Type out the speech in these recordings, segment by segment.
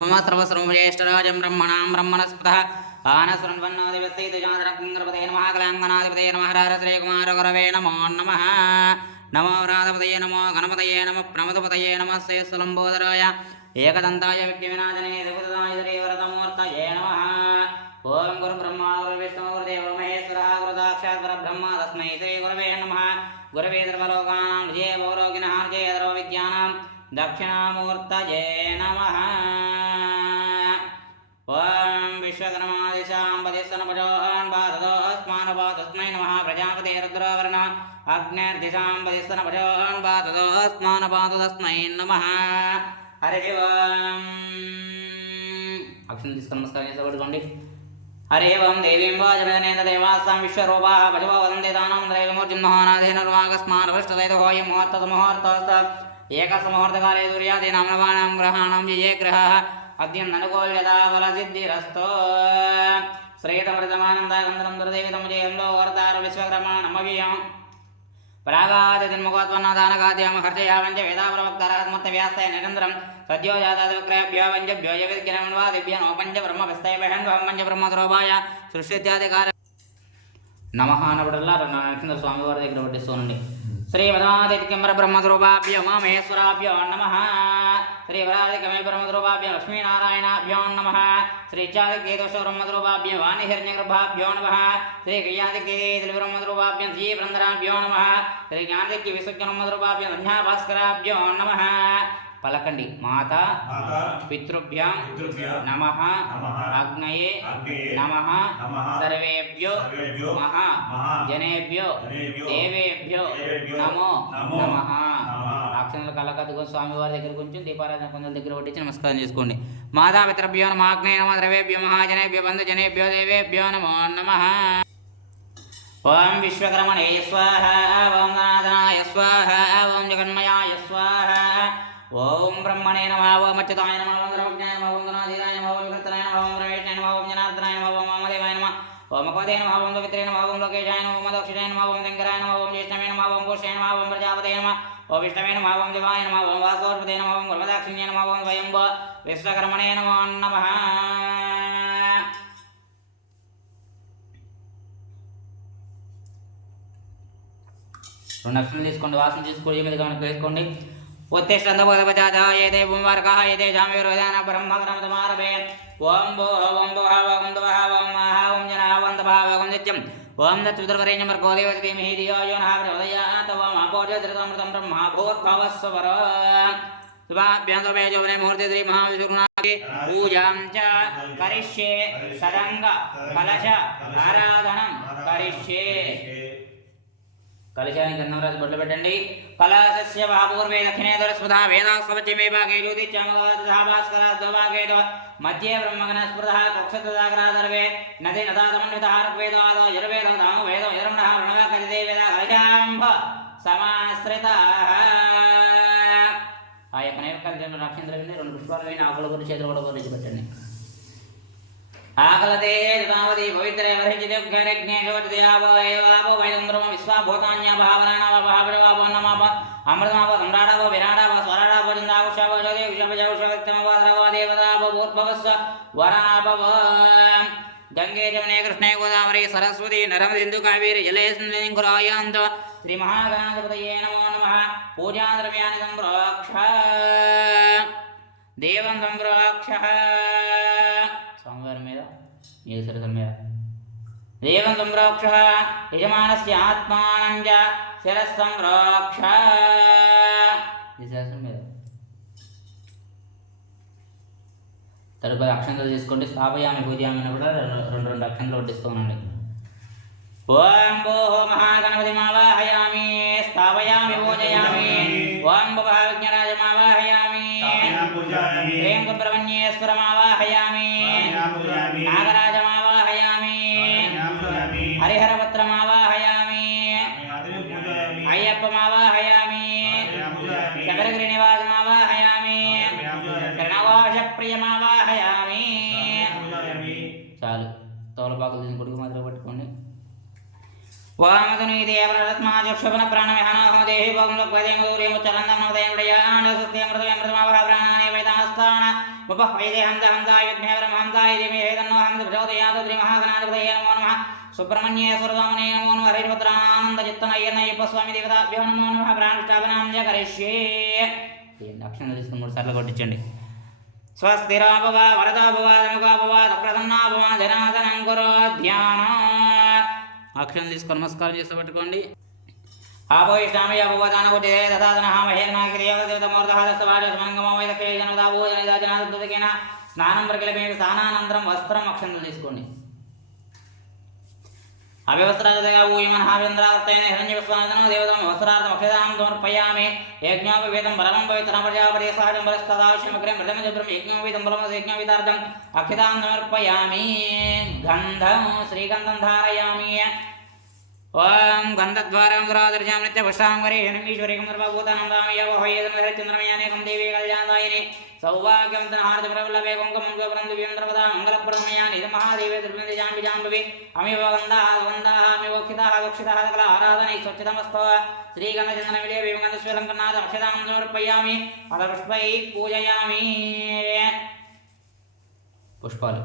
सर्वश्रेष्ठराजं ब्रह्मणां ब्रह्मणस्पतः आनस्वन्वन्नोदिवस्तैतजातरङ्गपतये नमः कलाङ्गनाधिपतये नमः हरश्रीकुमारगुरवे नमो नमः नमो व्रातपतये नमो गणपतये नमः प्रमदपतये नमः श्रीस्वलम्बोदराय एकदन्ताय विघ्नविनाशने देवताय श्रीवरदमूर्तये नमः ओं गुरुब्रह्मा गुरुविष्णु गुरुदेवो महेश्वरः गुरुसाक्षात् परब्रह्म तस्मै श्रीगुरवे नमः गुरवे सर्वलोकानां विजये भवरोगिणः विजये सर्वविद्यानां दक्षिणामूर्तये नमः ओं विश्वकर्मादिशाम्बदिस्तनपजोन् बाधदोऽस्मानपातस्मै नमः प्रजापते रुद्रवर्ण अग्निर्दिशाम्बदिस्तनपजोन् बाधदोऽस्मानपातस्मै नमः हरि ओं अक्षं తీసుకొని నమస్కారం చేసుకోండి हरि ओं देवीं वाजपेनेन्द्र देवास्तां विश्वरूपाः भजवो वदन्ते दानं त्रैगमूर्तिं महानाथेनर्वाकस्मान् होयं मुहूर्तमुहूर्तस्त एकसमुहूर्तकाले दूर्यादीनां नवानां ग्रहाणां ये ग्रहाः अद्यन्तनुकूल्यता फलसिद्धिरस्तो श्रेयतमृतमानन्दागन्धनं दुर्देवितं जयं लोकर्तार विश्वकर्मा नमव्यं प्रागादिन्मुखोत्पन्नदानकाद्यं हर्षया पञ्च वेदाप्रवक्तारस्मत्तव्यास्ते निरन्तरं सद्यो जातादिविक्रयभ्यो पञ्चभ्यो यविर्गिरमन्वादिभ्यो नो पञ्चब्रह्मभिस्तैभ्यं पञ्चब्रह्मस्वरूपाय सृष्टित्यादिकार नमः అనబడల్లా నరసింహ స్వామి వారి దగ్గర పట్టిస్తూనండి श्रीवरादिक्यम्बर ब्रह्मस्वरूपाभ्यो महेश्वराभ्यो नमः श्रीवरादिक्यमे ब्रह्मस्वरूपाभ्यो लक्ष्मीनारायणाभ्यो नमः श्रीचादिकेतोष ब्रह्मस्वरूपाभ्यो वाणिहिरण्यगर्भाभ्यो नमः श्रीक्रियादिकेतुल ब्रह्मस्वरूपाभ्यो श्रीपुरन्दराभ्यो नमः श्रीज्ञानदिक्य विसुज्ञ ब्रह्मस्वरूपाभ्यो संध्याभास्कराभ्यो नमः पलकंडी माता पितृभ्यां नमः अग्नये नमः सर्वेभ्यो महा जनेभ्यो देवेभ्यो नमो नमः అక్షంతల కళాకథ స్వామి వారి దగ్గర కొంచెం దీపారాధన కొందరి దగ్గర పట్టించి నమస్కారం చేసుకోండి మాతా పితృభ్యో నమః అగ్నయే నమః ద్రవ్యేభ్యో మహాజనేభ్యో బంధుజనేభ్యో దేవేభ్యో నమో నమః ఓం విశ్వకర్మణే స్వాహ ఓం గణాధనాయ స్వాహ ఓం జగన్మయాయ స్వాహ ओम ब्रह्मणे नमः ओम अच्युताय नमः ओम द्रव्याय नमः ओम गणाधीराय नमः ओम विकृतनाय नमः ओम रमेशाय नमः ओम जनार्दनाय नमः ओम वामदेवाय नमः ओम कोदे नमः ओम पवित्रे नमः ओम लोकेशाय नमः ओम दक्षिणाय नमः ओम शंकराय नमः ओम ज्येष्ठाय नमः ओम पुष्याय नमः ओम प्रजापतये नमः ओम विष्णवे नमः ओम देवाय नमः ओम वासुदेवाय नमः ओम ब्रह्मदाक्षिण्ये नमः ओम स्वयंभ विश्वकर्मणे नमो नमः రెండు అక్షరాలు తీసుకోండి వాసన తీసుకోండి మీద కనుక వేసుకోండి उत्तिष्ठन्तभूतपचाचाये ते पुंवार्काः एते जाम्यविरोधान ब्रह्मग्रमतमारभे ओं भोः ओं भुवः ओं दुवः ओं माः ओं जनाः ओं तपः ओं नित्यम् ओं तत्पितृवरेण्यमर्गो देवस्य धीमहि धियो यो नः प्रचोदयात् ओं अपोजधृतमृतं ब्रह्मा भूर्भुवस्सुवर शुभाभ्यां तपेजोवने मुहूर्ते श्रीमहाविष्णुनाथे पूजां च करिष्ये सदङ्ग कलश आराधनं करिष्ये कलशानि गन्धराज बट्टु पेट्टंడి कलशस्य भापूर्वे दक्षिणे दरस्पदा वेदास्पतिमे भागे ज्योतिषामगाभास्कराद्भागे मध्ये ब्रह्मगणस्पृतः कक्षतदाग्रादर्वे नदी नदातमन्वितः ऋग्वेदो यजुर्वेदो सामवेदो यजुर्मणः प्रणवकथिते वेदा कलशाम्भ समाश्रितः ఆ యొక్క నైవేద్యం రాక్షేంద్రవిని రెండు పుష్పాలైన ఆకుల గురించి చేతులు కూడా గురించి పెట్టండి आकलते तावती पवित्रे वर्षिते ज्ञानेज्ञेशवदेवावो एवावो वैदन्द्रम विश्वाभूतान्या भावनानाव भावरवावो नमः अमृतमावो सम्राटावो विराटावो स्वराटावो चन्द्रावशावो ज्योति विश्वभजवशवक्तमवाद्रवो देवतावो भूर्भवस्व वराभव गंगे जमुने कृष्णे गोदावरी सरस्वती नर्मदे सिन्धु कावेरी जलेऽस्मिन् कुरायान्त श्री महागणाधिपतये नमो नमः पूजाद्रव्याणि सम्प्रोक्ष देवं सम्प्रोक्ष स्वामिवार మీద నీల సరసల మీద దేవం సంప్రోక్ష యజమానస్య ఆత్మానం చ శిరస్ సంప్రోక్ష దిశాసనం మీద తరువాత అక్షంతలు తీసుకోండి స్థాపయామి పూజయామి అని కూడా రెండు అక్షంతలు వడ్డిస్తున్నానండి ఓం భోః మహాగణపతిమావాహయామి స్థాపయామి పూజయామి ఓం భువః విఘ్నరాజమావాహయామి హ్రీం సుబ్రహ్మణ్యేశ్వరమావాహయామి नागराजमावाहयामि हरिहरपत्रमावाहयामि अय्यप्पमावाहयामि शबरगिरिनिवासमावाहयामि करुणघोषप्रियमावाहयामि చాలు తోలపాకులు దీని కొడుకు మాత్రం పట్టుకోండి वामतनुदेवरत्माचक्षुपन प्राणविहानो देहि भगं लोकवदें गौरीं उच्चलन्दं नवदें विडयान् सुस्तें मृतवें मृतमावह प्राणानि वेदास्तान उपहैदे हंस हंसाय विद्महे ब्रह्महंसाय धीमहि तन्नो हंस प्रचोदयात् श्री महागणाधिपतये नमो नमः सुब्रह्मण्येश्वरस्वामिने नमो नमः हरिभद्रानन्दचित्तनय्यनय्यप्पस्वामी देवताभ्यो नमो नमः प्राणष्ठापनां च करिष्ये अक्षर తీసుకుని 3 సార్లు కొట్టించండి స్వస్తిరా భవ వరదా భవ ధనకా భవ ప్రసన్నా భవ జనాదనం కురు ధ్యాన అక్షరం తీసుకొని నమస్కారం చేస్తూ పట్టుకోండి ఆపోయిష్టామయ భవదానకుటే దదాదనః మహేర్నాకిరియోగదేవతమూర్ధహాదస్తవాజస్మనంగమోదకేజనదాభోజనదాజనాదుకేన స్నానం ప్రకిలమే స్నానానంతరం వస్త్రం అక్షరం తీసుకోండి अव्यवस्त्रादया ऊयमनहावेन्द्रावर्तयेन हिरण्यविश्वानदनो देवतां वस्त्रार्थम् अक्षतां समर्पयामि यज्ञोपवेदं परमं पवित्रं प्रजापतिः सहजं परस्तादावश्यमग्रं प्रथमजब्रं यज्ञोपवेदं परमं यज्ञोपवेदार्थम् अक्षतां समर्पयामि गन्धं श्रीगन्धं धारयामि ओम गन्धद्वारं गुरादर्जां नित्यपुष्टां करे हिरण्येश्वरीकं सर्वभूतानां दामि यवहयेदं हरिचन्द्रमयानेकं देवी कल्याणदायिनी सौभाग्यं तनहार्दप्रवल्लभे कुङ्कुमं गोपुरं दिव्येन्द्रपदा मङ्गलप्रदमया निजमहादेवे त्रिपुरजाम्बिजाम्बवे अमिव वन्दाः वन्दाः अमिवोक्षिताः दोक्षिताः सकल आराधनै स्वच्छतमस्तव श्रीगन्धचन्दनविले विमगन्धस्वलङ्कन्नाथ अक्षतां समर्पयामि फलपुष्पैः पूजयामि पुष्पालु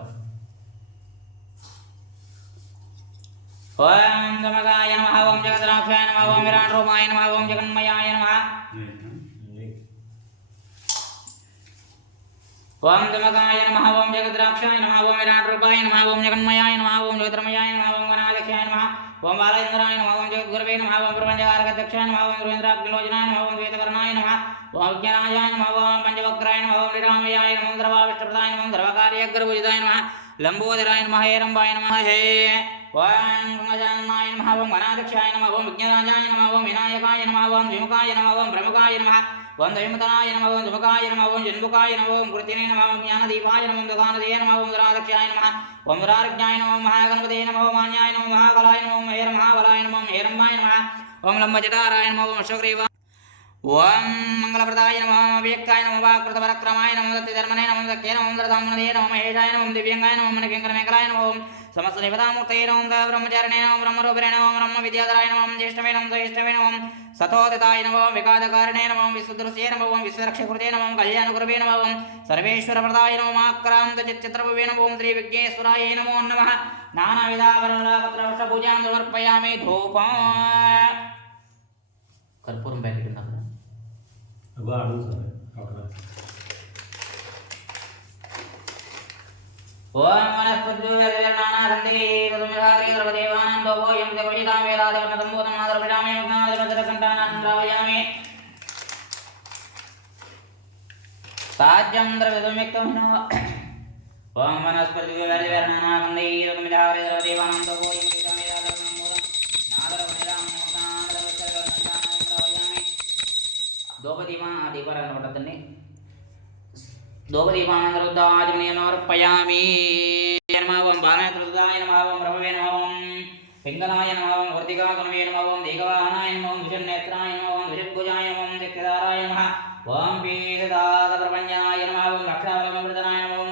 ओम गमगाय नमः ओम जगद्राक्षाय नमः ओम विराटरूपाय नमः ओम जगन्मयाय नमः ओम गमगाय नमः ओम जगद्राक्षाय नमः ओम विराटरूपाय नमः ओम जगन्मयाय नमः ओम ज्योतिर्मयाय नमः ओम गणाध्यक्षाय नमः ओम बालेन्द्राय नमः ओम जगद्गुरवे नमः ओम प्रपञ्चकारकाध्यक्षाय नमः ओम गुरुवेन्द्राग्निलोचनाय नमः ओम श्वेतकर्णाय नमः ओम विज्ञानाय नमः ओम पंचवक्राय नमः ओम निरामयाय नमः ओम द्रवाविष्टप्रदाय नमः ओम द्रवकार्यग्रभुजिताय नमः लंबोदराय नमः हेरम्बाय नमः हे ओम गंगाजनाय नमः ओम गणाध्यक्षाय नमः ओम विज्ञानाय नमः ओम विनायकाय नमः ओम द्विमुखाय नमः ओम ब्रह्मकाय नमः ओम द्विमुखनाय नमः ओम द्विमुखाय नमः ओम जन्मुखाय नमः ओम कृतिने नमः ओम ज्ञानदीपाय नमः ओम दुकानदये नमः ओम दुराध्यक्षाय नमः ओम दुरारज्ञाय नमः ओम महागणपतये नमः ओम मान्याय नमः महाकालाय नमः ओम हेरमहाबलाय नमः ओम हेरम्बाय नमः ओम लंबजटाराय नमः ओम अशोकग्रीवा ओम मंगलप्रदाय नमः व्यक्ताय नमः वाक्कृतपरक्रमाय नमः दत्तधर्मने नमः दक्के नमः दधामनदये नमः महेशाय नमः दिव्यंगाय नमः मनकेंकरमेकलाय नमः ओम समस्त देवतामूर्तये नमः ब्रह्मचारिणे नमः ब्रह्मरूपिणे नमः ब्रह्मविद्याधराय नमः ज्येष्ठवे नमः ज्येष्ठवे नमः सतोदिताय नमः विकादकारिणे नमः विश्वदृश्ये नमः विश्वरक्षकृते नमः कल्याणगुरवे नमः सर्वेश्वरप्रदाय नमः आक्रान्तचित्रभुवे नमः श्रीविघ्नेश्वराय नमो नमः नानाविधाभरणपत्रपुष्पपूजां समर्पयामि धूपं कर्पूरं पैकेट ओम वनस्पतिर्नानासन्देवानां दोभो यं देवजितां वेदादेवनतम्बोधनादर्पयामि मुग्नादर्पदर्शकण्ठानां साज्यं द्रव्यमिक्तं ओम वनस्पतिर्नानासन्देवानां दोभो यं देवजितां वेदादेवनतम्बोधनादर्पयामि दोपदीपान पठतन्नि दोपदीपानरुद्धाजमनीयमर्पयामि नमः ओम बालनेत्ररुद्धाय नमः ओम प्रभवे नमः ओम पिङ्गलाय नमः ओम वर्तिकागणवे नमः ओम देहवाहनाय नमः ओम विषन्नेत्राय नमः ओम विषद्भुजाय नमः ओम शक्तिधाराय नमः ओम पीतदातप्रपञ्चनाय नमः ओम रक्षाबलमृतनाय नमः ओम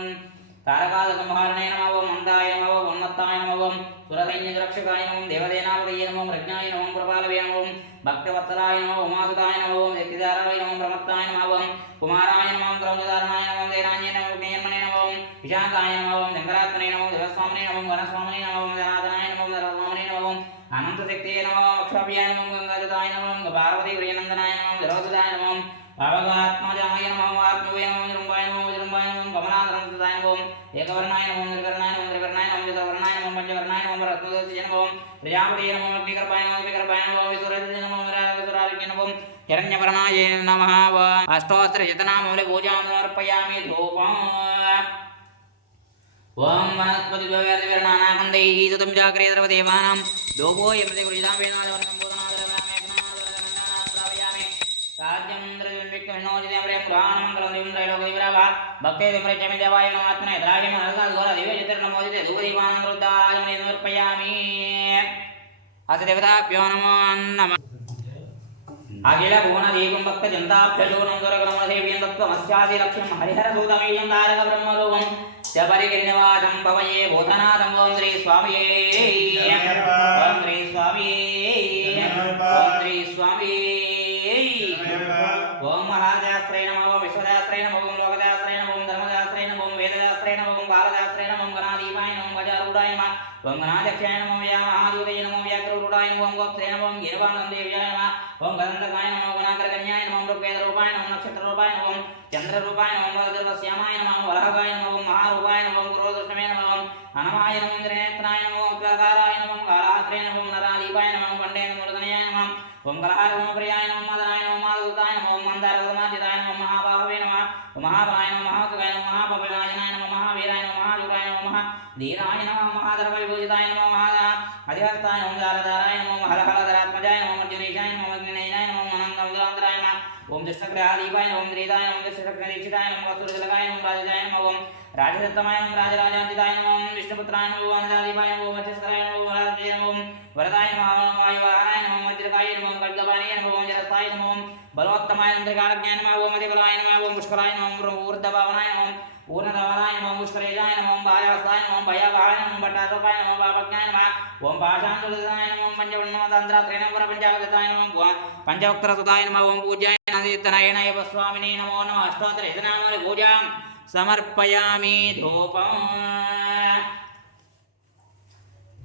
तारकादसंहारणे नमः ओम अन्ताय नमः ओम उन्मत्ताय नमः ओम सुरसैन्यरक्षकाय नमः ओम देवदेनापतये नमः ओम रज्ञाय नमः ओम प्रपालवे नमः ओम भक्तवत्सलाय नमः उमासुताय नमः ओम शक्तिधाराय नमः ओम प्रमत्ताय नमः ओम कुमाराय नमः ओम द्रौपदारणाय नमः ओम देनान्ये नमः ओम ज्ञेयन्मने नमः ओम विशाखाय नमः ओम शंकरात्मने नमः ओम देवस्वामिने नमः ओम वनस्वामिने नमः ओम जनार्दनाय नमः ओम धर्मस्वामिने नमः ओम अनन्तशक्तिये नमः ओम अक्षोभ्याय नमः ओम गंगाजताय नमः ओम पार्वती प्रियनन्दनाय नमः ओम द्रौपदाय नमः ओम भावगात्मजाय नमः ओम आत्मवे नमः ओम जृम्बाय नमः ओम जृम्बाय नमः ओम कमलाधरंसदाय नमः ओम एकवर्णाय नमः ओम निर्वर्णाय नमः ओम त्रिवर्णाय नमः ओम चतुर्वर्णाय नमः ओम पंचवर्णाय नमः ओम रत्नदोषिते नमः ओम प्रजापतिये नमः ओम अग्निकर्पाय नमः ओम विकर्पाय नमः ओम विश्वरजते नमः ओम विराजसुरार्गे नमः ओम हिरण्यवर्णाय नमः अष्टोत्तरशतनामूले पूजां समर्पयामि धूपम् ओम वनस्पतिर्नानाकन्दैः सुतं जाग्रे सर्वदेवानां दोभो यमृतगुरुजितां वेदादवर्णं बोधनादरव्यामि राज्यं द्रव्यविक्तमिनोजितेम्रें पुराणमङ्गलं दिवं त्रैलोकदिविराभः भक्ते दिम्रेचमि देवाय नमात्मने द्राव्यं हरसाद्घोर दिव्यचित्रनमोदिते धूपदीपानन्दरुद्धाजमने समर्पयामि अस्य देवताभ्यो नमो नमः अखिल भुवनदीपं भक्त जनताभ्यशूनं दुर्गणमसेव्यं तत्त्वमस्यादि लक्ष्यं हरिहरसूतमीयं तारक ब्रह्मरूपं च परिगिरिनिवासं भवये भूतनाथं ओं श्री स्वामिये ओं श्री स्वामिये ओं श्री स्वामिये ओं महाशास्त्रे नमः ओं विश्वशास्त्रे नमः ओं लोकशास्त्रे नमः ओं धर्मशास्त्रे ఓం బాలశాస్త్రే నమో గణాధీపాయ నమో గజారూఢాయ నమః ఓం గణాధ్యక్షాయ నమో మహాదేవతయ నమో వ్యాఘ్రూఢాయ నమో ఓం గోప్త్రే నమో గిరివాణం దేవ్యాయ నమః ఓం గదంతకాయ నమో గణాకరకన్యాయ నమో ఋగ్వేద రూపాయ నమో నక్షత్ర రూపాయ నమో చంద్ర రూపాయ నమో వరదర్వశ్యామాయ నమో వరహగాయ నమో మహారూపాయ నమో గురోదృష్టమే నమో అనమాయ నమో ఇంద్రనేత్రాయ నమో ఉత్కారాయ నమో కాళాత్రే నమో నరాదీపాయ నమో పండే నమో రుదనయాయ నమో ఓం కలహార నమో ప్రియాయ నమో మదనాయ నమో మాధుతాయ నమో మందారవదమాజితాయ నమో మహాబాహవే నమః మహాబాయ నమో మహాతుగాయ నమో మహాపవనాయనాయ నమో మహావీరాయ నమో మహాజురాయ నమో మహాధీరాయ నమో మహాధర్మవిభూజితాయ నమో అధిహస్తాయ నమో జారధారాయ నమో హలహలధరాత్మజాయ నమో అర్జునేశాయ నమో అగ్నినయనాయ నమో అనంతముద్రాంతరాయ నమః ఓం దుష్టగ్రహాదీపాయ నమో ద్రీతాయ నమో దుష్టగ్రహదీక్షితాయ నమో వస్తురజలకాయ నమో రాజజాయ నమో ఓం రాజదత్తమాయ నమో రాజరాజాంతితాయ నమో విష్ణుపుత్రాయ నమో వనజాదీపాయ నమో వచస్కరాయ నమో వరదాయ నమో వరదాయ నమో వాయువాహనాయ నమో వజ్రకాయ నమో ఖడ్గపాణియ నమో జలస్థాయ నమో బలోత్తమాయ నంద్రకారజ్ఞాయ నమో ఓం అధికరాయ నమో ఓం పుష్కరాయ నమో ఊర్ధభావనాయ నమో పూర్ణధవనాయ నమో పుష్కరేజాయ నమో భాయాస్తాయ నమో భయాభాయ నమో భట్టారూపాయ నమో పాపజ్ఞాయ నమః ఓం పాషాండులదాయ నమో పంచవర్ణమతంత్రాత్రేణ పంచావతాయ నమో పంచవక్త్రసుతాయ నమో ఓం పూజ్యాయ నారాయణాయ స్వామినే నమో నమః అష్టోత్తరశతనామాని పూజాం సమర్పయామి ధూపం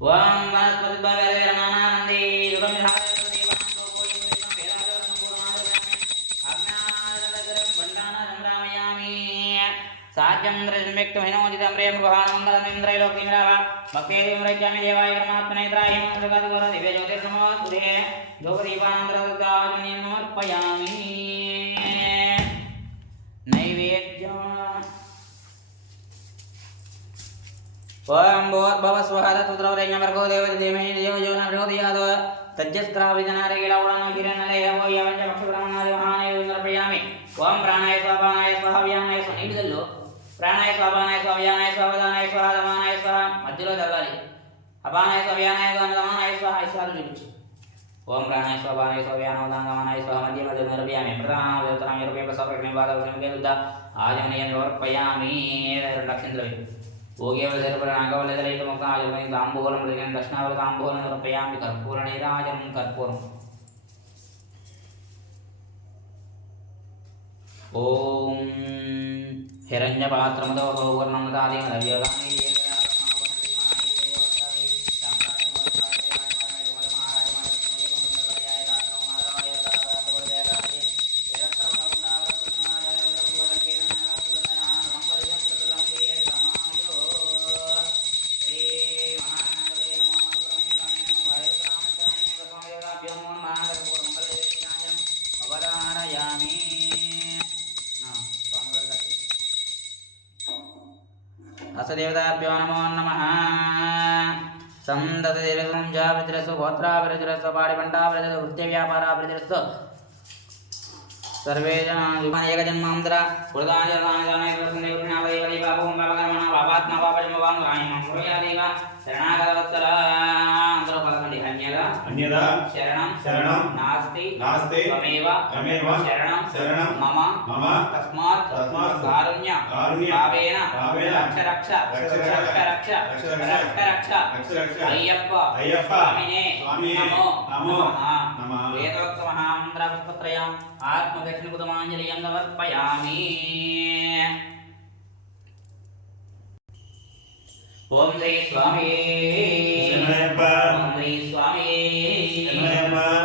ఓం వనస్పతిభవనానందే సాధ్యంద్రజన్వ్యక్తమైనోదితం ప్రేమ గృహానందరమింద్రైలోకీంద్రావ భక్తేంద్రైత్యామి దేవాయ పరమాత్మనే త్రాయం జగద్గుర దివ్య జ్యోతిర్సమోద్భుతే ధూపదీపానందరదాజుని సమర్పయామి నైవేద్యం ఓం భోర్భవస్వహదతుద్రవరేణ్యవర్గో దేవదేమహి దేవజో నరోదయాదో తజ్జస్త్రావిజనారేగిలౌడనో హిరణలేహవో యవంచ పక్షబ్రహ్మణాది మహానైవేద్యమర్పయామి ఓం ప్రాణాయ స్వాపానాయ స్వాహ వ్యానాయ స్వ నీటిదల్లో ప్రాణాయ స్వాపానాయ స్వ వ్యానాయ స్వావధానాయ స్వాహ దమానాయ స్వాహ మధ్యలో చదవాలి అపానాయ స్వ వ్యానాయ దమానాయ స్వాహ ఐశ్వర్యం చూపించు ఓం ప్రాణాయ స్వాపానాయ స్వ వ్యానోదానమానాయ స్వాహ మధ్య మధ్య నర్పయామి ప్రధాన దేవతనాం యూరోపేప సౌకర్యం బాధ ఆజమనీయం సమర్పయామి రెండు అక్షంతలు ఓగేవలెదరపరనాగవలెదరైతముఖాజమై తాంబూలం మృగం దక్షిణావల తాంబూలం సమర్పయామి కర్పూర నీరాజనం కర్పూరం ఓం హిరణ్యపాత్రమదో వర్ణమదాది నవ్యగామి హసదేవతాభ్యో నమో నమః సందతదిరసం జావృతిరస్సు గోత్రాభిరుచిరస్సు పాడిపంటాభిరుచిరస్సు వృత్తివ్యాపారాభిరుచిరస్సు సర్వే జనా ఏకజన్మాంతర శరణాగతవత్సల అందరూ పలకండి అన్యదా శరణం నాస్తి త్వమేవ శరణం మమ తస్మాత్ కారుణ్య భావేన రక్ష అయ్యప్ప స్వామినే నమో నమః వేదోక్త మహామంత్ర పుష్పత్రయం ఆత్మదక్షిణకృతమాంజలియం సమర్పయామి ఓం శ్రీ స్వామి ఓం శ్రీ స్వామి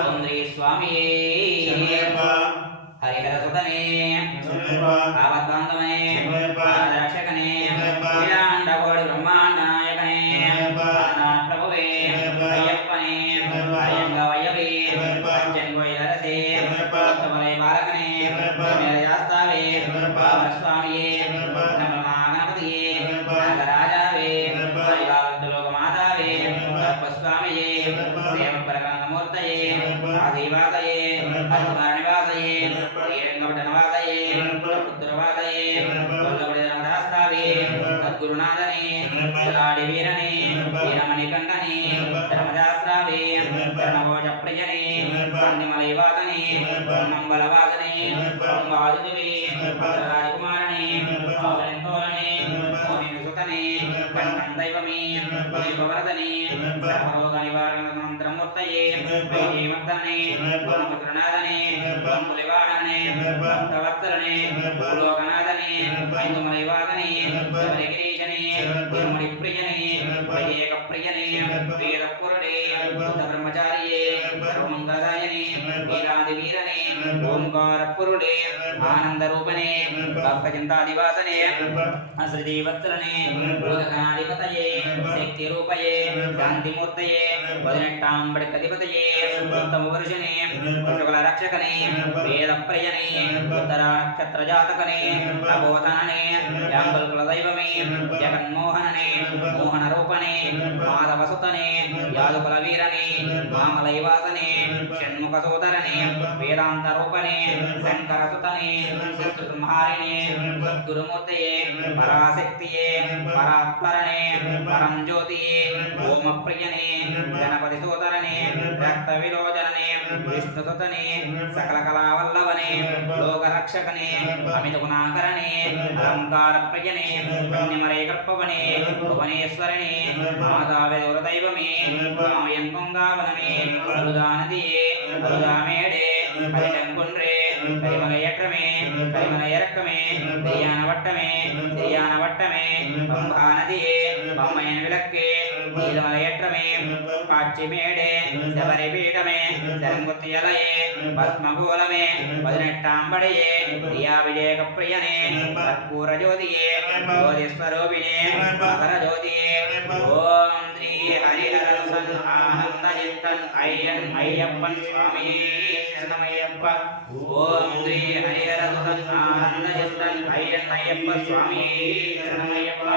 ఓం శ్రీ స్వామి హరిహర సుతనే ఆపద్బాంధవనే రక్షకనే అఖిలాండ కోటి బ్రహ్మాండ నాయకనే ప్రభువే అయ్యప్పనే అయ్యంగవయ్యవే పంచంగోయరసే భక్తమలై బాలకనే శాస్తావే స్వామియే గణపతియే నాగరాజావే లోకమాతావే స్వామియే సేవపరకమూర్తయే ఆదివాసయే హరివాసయే శ్రీరంగపట్టణవాసయే పుత్రవాసయే కొల్లబడిదాస్తావే సద్గురునాథనే జలాడి వీరనే వీరమణికంఠనే ధర్మశాస్త్రావే ధర్మభోజ ప్రియనే పండిమలైవాసనే నంబలవాసనే వాదువే రాజకుమారనే ఆవలంతోలనే సుతనే దైవమే దైవవర్ధనే సర్వరోగ నివారణమంత్రమూర్తయే వైదేవర్ధనే పుత్రనాథనే పులివాడనే భక్తవత్సలనే భూలోకనాథనే ఐందుమలైవాసనే శబరిగిరీశ ప్రియనే తిరుమణి ప్రియనే వైయేక ప్రియనే వేద పురుడే బుద్ధ బ్రహ్మచారియే సర్వమంగళాయనే వీరాది వీరనే ఓంకార పురుడే ఆనంద రూపనే భక్త చింతాదివాసనే అశ్రీదేవత్రనే భూతగణాధిపతయే శక్తి రూపయే శాంతిమూర్తయే పదినెట్టాంబడికధిపతయే ఉత్తమ పురుషనే పురుషకుల రక్షకనే వేద ప్రియనే ఉత్తర నక్షత్ర జాతకనే అబోధననే యాంబల్కుల దైవమే జగన్మోహననే మోహన రూపనే మాధవసుతనే యాదుకుల వీరనే మామలైవాసనే షణ్ముఖ సోదరనే వేదాంత రూపనే శంకర సుతనే శత్రు సంహారిణే సద్గురుమూర్తయే పరాశక్తియే పరాత్పరనే పరం జ్యోతియే ఓమ ప్రియనే గణపతి సోదరనే రక్త విలోచననే విష్ణు సుతనే సకల కళావల్లభనే లోక రక్షకనే అమిత గుణాకరణే అలంకార ప్రియనే పుణ్యమరేకప్పవనే భువనేశ్వరనే మాతావేదుర దైవమే మామయం పొంగావనమే అరుదానదియే అరుదామేడే హరిశంకున్రే కరిమలయట్రమే కరిమలయరక్కమే తిరియానవట్టమే తిరియానవట్టమే పంభానదియే பம்மையன் விளக்கு நீலமலையற்றமே காட்சி மேடு சபரி பீடமே சரங்குத்தியலையே பத்மகூலமே 18ஆம் படியே பிரியா விஜயக பிரியனே கற்பூர ஜோதியே ஜோதிஸ்வரூபிணே மகர ஜோதியே ஓம் ஸ்ரீ ஹரிஹரசன் ஆனந்த சித்தன் ஐயன் ஐயப்பன் சுவாமி சரணமையப்ப ஓம் ஸ்ரீ ஹரிஹரசன் ஆனந்த சித்தன் ஐயன் ஐயப்ப சுவாமி சரணமையப்ப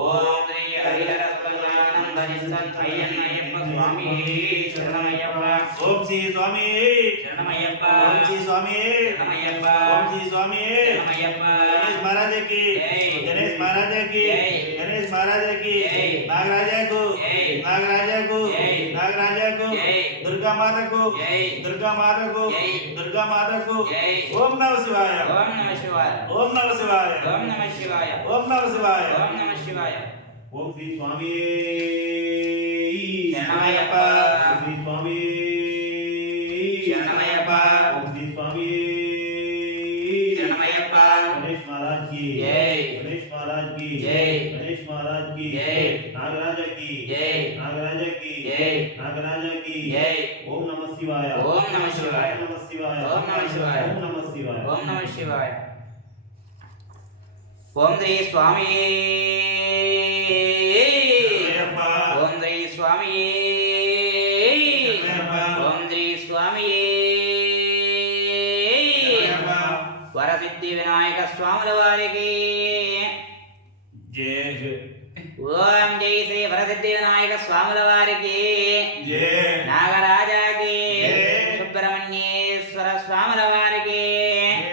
ஓம் ஸ்ரீ ஹரிஹரசன் ஆனந்த சித்தன் ஐயன் ஐயப்ப சுவாமி சரணமையப்ப ஓம் ஸ்ரீ சுவாமி சரணமையப்ப ஓம் ஸ்ரீ சுவாமி சரணமையப்ப ஓம் ஸ்ரீ சுவாமி சரணமையப்ப गणेश महाराज की गणेश महाराज की गणेश महाराज की नागराजा को नागराजा को नागराजा को दुर्गा माता को दुर्गा माता को दुर्गा माता को ओम नमः शिवाय ओम नमः शिवाय ओम नमः शिवाय ओम नमः शिवाय ओम नमः शिवाय ओम नमः शिवाय ओम श्री स्वामी शरणमयप्प श्री स्वामी शरणमयप्प ओम श्री स्वामी शरणमयप्प गणेश महाराज की जय गणेश महाराज की जय गणेश महाराज की जय नागराजा की जय नागराजा की जय नागराजा की जय ओम नमः शिवाय ओम नमः शिवाय ओम नमः शिवाय ओम नमः शिवाय ओम नमः शिवाय ओम नमः शिवाय ओम श्री स्वामी ओम श्री स्वामी ओम श्री स्वामी వరసిద్ధి వినాయక స్వాముల వారికి जय जय ఓం జై శ్రీ వరసిద్ధి వినాయక స్వాముల వారికి जय నాగరాజాకి జై. సుబ్రహ్మణ్యేశ్వర స్వాముల వారికి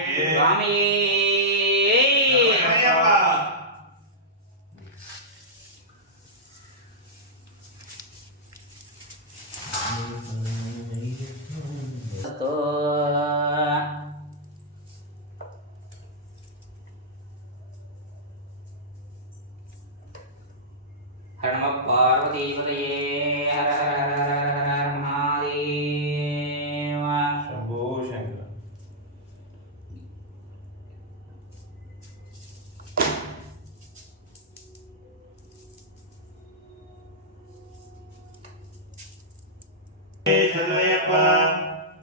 జై. స్వామి హర నమ పార్వతీపతయే హర హర హర హర హర మహాదేవ शंभो शंकर शरणमयप्प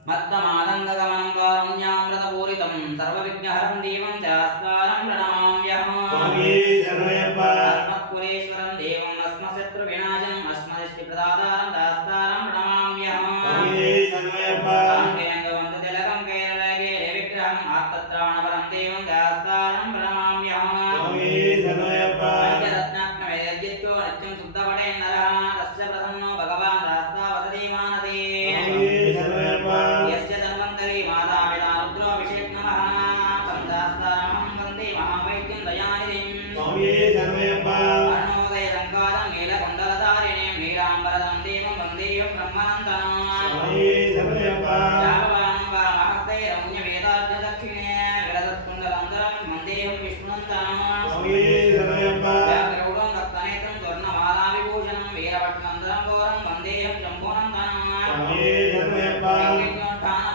మద్దమానందగమనం కారుణ్యామృతపూరితం సర్వవిఘ్నహరం దేవం శాస్త్రారం ప్రణమామ్యహం स्वामी शरणमयप्प అస్మత్పురేశ్వరం దేవం అస్మశత్రు వినాశం అస్మదిష్టి ప్రదాతారం శాస్త్రారం ప్రణమామ్యహం स्वामी शरणमयप्प కాంకేయంగవంత తిలకం కేరళగే విగ్రహం ఆత్మత్రాణపరం దేవం శాస్త్రారం ప్రణమామ్యహం स्वामी शरणमयप्प పంచరత్నాత్మవేద్యో నిత్యం శుద్ధపడే నరః తస్య ప్రసన్నో భగవాన్ శాస్త్రా వసతి మానసే स्वामी शरणमयप्प यस्य धन्वन्तरी माता पिता रुद्रो अभिषेक नमः तं शास्त्रामहं वन्दे महावैद्यं दयानिधिं स्वामी शरणमयप्प अर्णोदयसङ्कारं नीलकण्डलधारिणीं नीलाम्बरदं देवं वन्देऽहं ब्रह्मानन्दनं स्वामी शरणमयप्प जागवानं वामहस्ते रम्यवेदाद्यदक्षिणे विलसत्कुण्डलन्दरं वन्देऽहं विष्णुनन्दनं स्वामी शरणमयप्प व्याघ्रौढं रक्तनेत्रं स्वर्णमालाविभूषणं वीरभट्टनन्दनं घोरं वन्देऽहं शम्भुनन्दनं स्वामी शरणमयप्प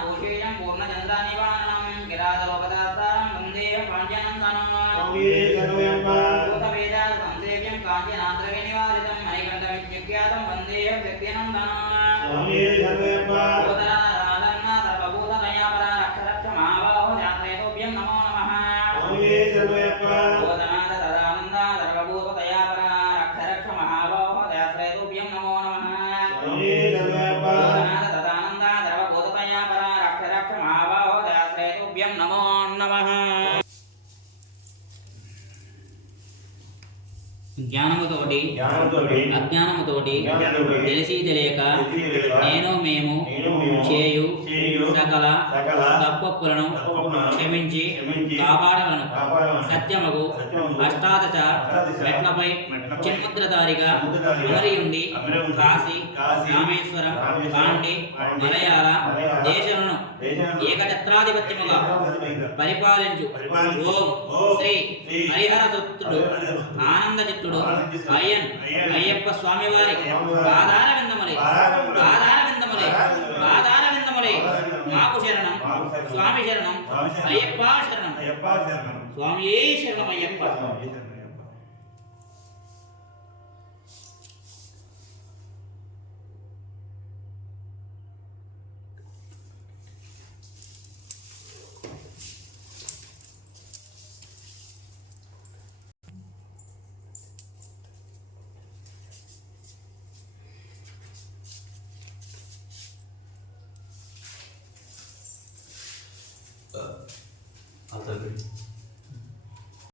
भूषेयं पूर्णचन्द्रनिवारणं गिराधरोपदास्तारं वन्देऽहं पाञ्चनन्दनं स्वामी शरणमयप्प भूतवेदासंसे काञ्चनाद्रविनिवासितं मणिकण्ठविख्यातं वन्देऽहं शक्तिनन्दनं स्वामी सर्वयप्प भूतनादानन्ना सर्वभूतदयापरा रक्षरक्षमावाहो जात्रेतोभ्यं नमो नमः स्वामी सर्वयप्प भूतनादानन्दा सर्वभूतदयापरा रक्षरक्षमावाहो जात्रेतोभ्यं नमो नमः स्वामी सर्वयप्प भूतनादानन्दा सर्वभूतदयापरा रक्षरक्षमावाहो जात्रेतोभ्यं नमो नमः జ్ఞానముతోటి అజ్ఞానముతోటి తెలిసి తెలియక నేను మేము చేయు సకల తప్పొప్పులను క్షమించి కాపాడగలను సత్యమగు అష్టాదశ మెట్లపై చిన్ముద్రధారిగా అమరియుండి కాశీ రామేశ్వరం పాండి మలయాళ దేశములను ఏకఛత్రాధిపత్యముగా పరిపాలించు ఓం శ్రీ హరిహర పుత్రుడు ఆనందచిత్తుడు అయ్యన్ అయ్యప్ప స్వామివారి పాదార విందములే మాకు శరణం స్వామి శరణం అయ్యప్ప శరణం స్వామియే శరణం అయ్యప్ప Alta